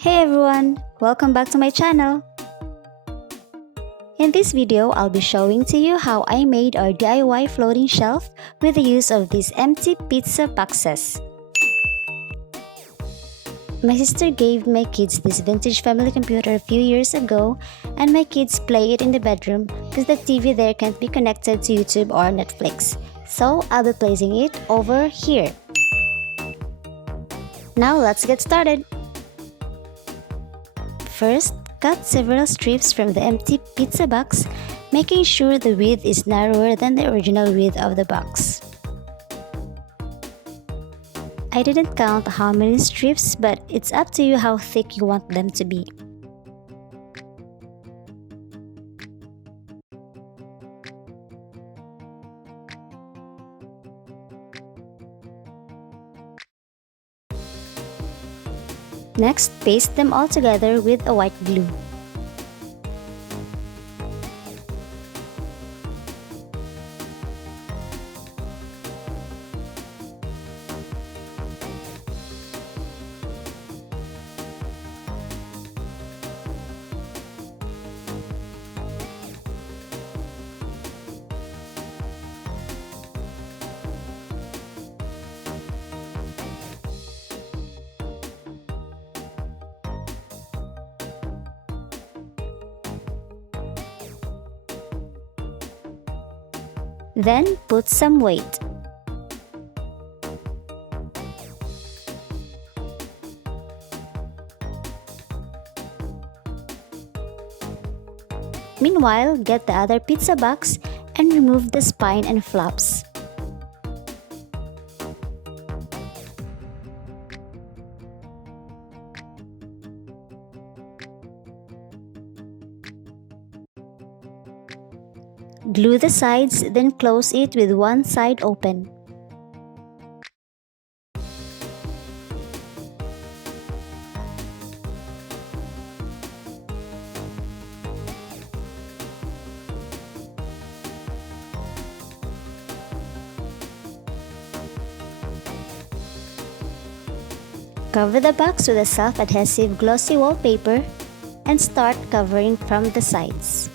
Hey everyone, welcome back to my channel. In this video, I'll be showing to you how I made our DIY floating shelf with the use of these empty pizza boxes. My sister gave my kids this vintage family computer a few years ago, and my kids play it in the bedroom because the TV there can't be connected to YouTube or Netflix. So I'll be placing it over here. Now let's get started. First, cut several strips from the empty pizza box, making sure the width is narrower than the original width of the box. I didn't count how many strips, but it's up to you how thick you want them to be. Next, paste them all together with a white glue. Then put some weight. Meanwhile, get the other pizza box and remove the spine and flaps. Glue the sides, then close it with one side open. Cover the box with a self-adhesive glossy wallpaper and start covering from the sides.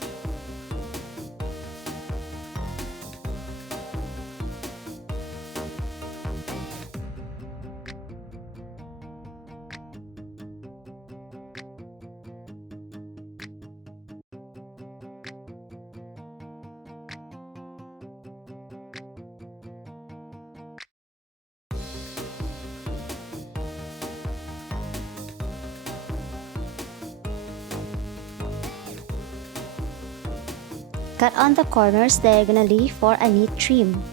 Cut on the corners diagonally for a neat trim.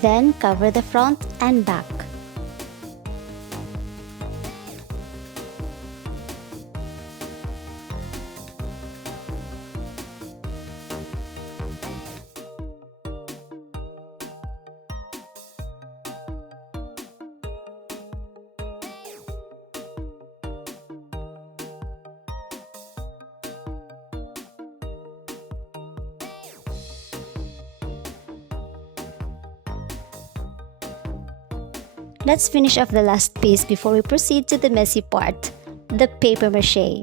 Then cover the front and back. Let's finish off the last piece before we proceed to the messy part, the paper mache.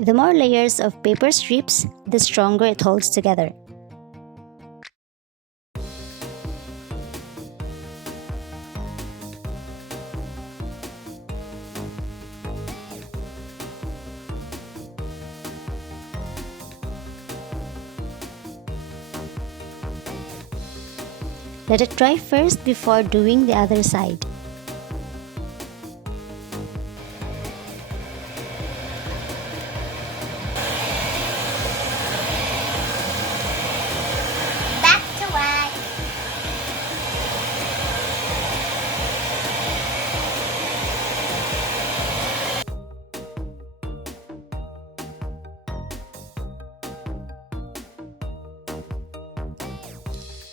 The more layers of paper strips, the stronger it holds together. Let it dry first before doing the other side.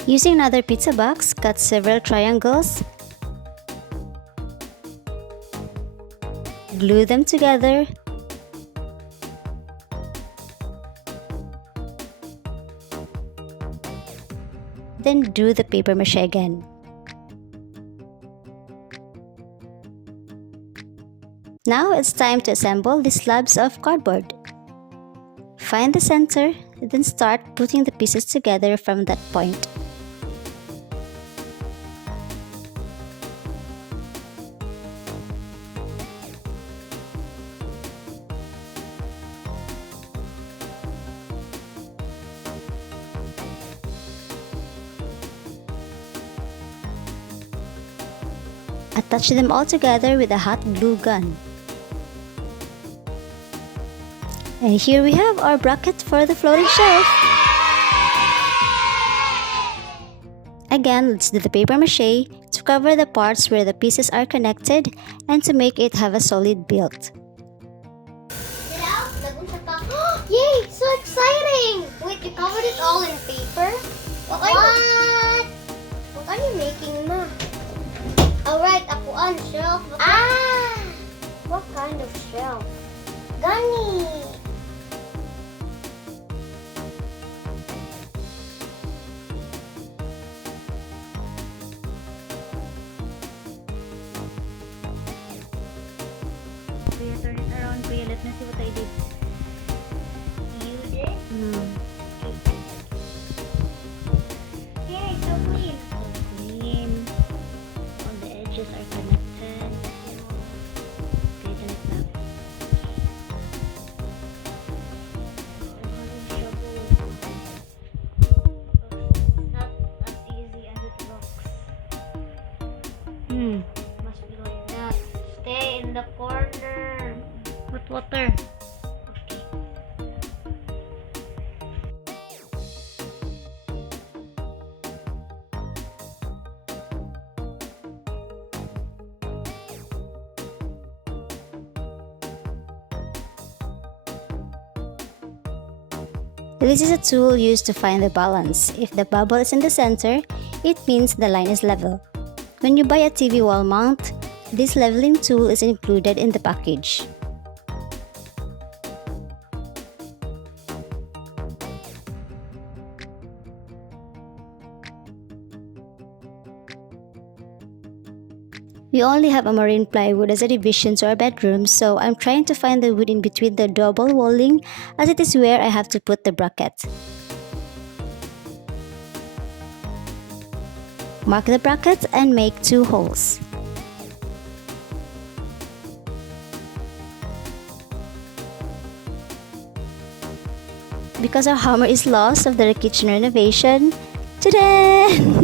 Using another pizza box, cut several triangles, glue them together, then do the paper mache again. Now it's time to assemble the slabs of cardboard. Find the center, then start putting the pieces together from that point. Attach them all together with a hot glue gun. And here we have our bracket for the floating shelf. Again, let's do the paper mache to cover the parts where the pieces are connected and to make it have a solid build. Yay! So exciting! Wait, you covered it all in paper? What? What are you making na? Alright, akuan, shelf. What kind of shelf? Gani! Kuya, turn it around, Kuya. Let me see what I did. You did? Yay, so clean. Clean. All the edges are connected. Okay, connect na. Not as easy as it looks. Must be like that. Stay in the corner. Put water. This is a tool used to find the balance. If the bubble is in the center, it means the line is level. When you buy a TV wall mount, this leveling tool is included in the package. We only have a marine plywood as a division to our bedroom, so I'm trying to find the wood in between the double walling as it is where I have to put the bracket. Mark the bracket and make 2 holes. Because our hammer is lost after the kitchen renovation, ta-da!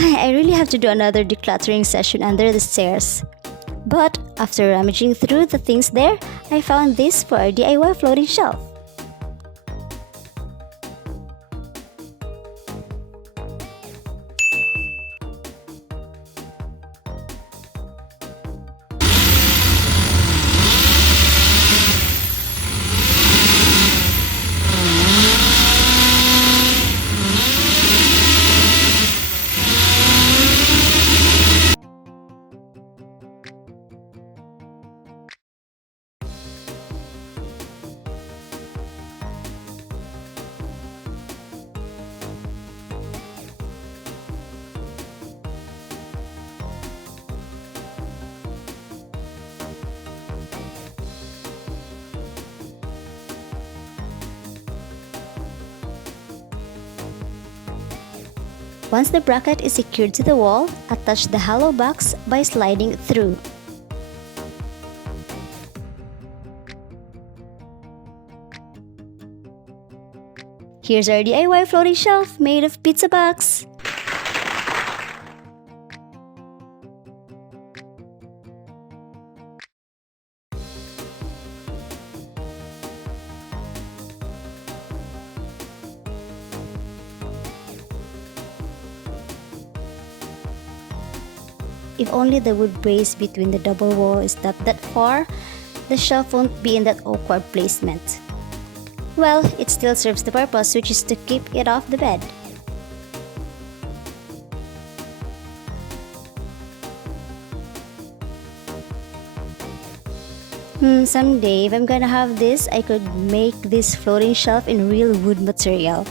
I really have to do another decluttering session under the stairs. But after rummaging through the things there, I found this for our DIY floating shelf. Once the bracket is secured to the wall, attach the hollow box by sliding through. Here's our DIY floating shelf made of pizza box. if only the wood brace between the double wall is not that far, the shelf won't be in that awkward placement. Well, it still serves the purpose, which is to keep it off the bed. Someday, if I'm gonna have this, I could make this floating shelf in real wood material.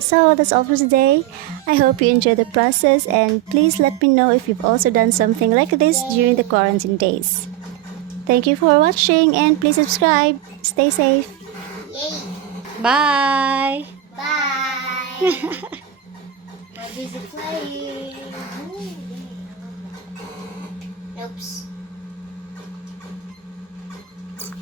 So that's all for today. I hope you enjoyed the process, and please let me know if you've also done something like this during the quarantine days. Thank you for watching, and please subscribe. Stay safe. Yay! Bye! Bye! What is it playing? Oops.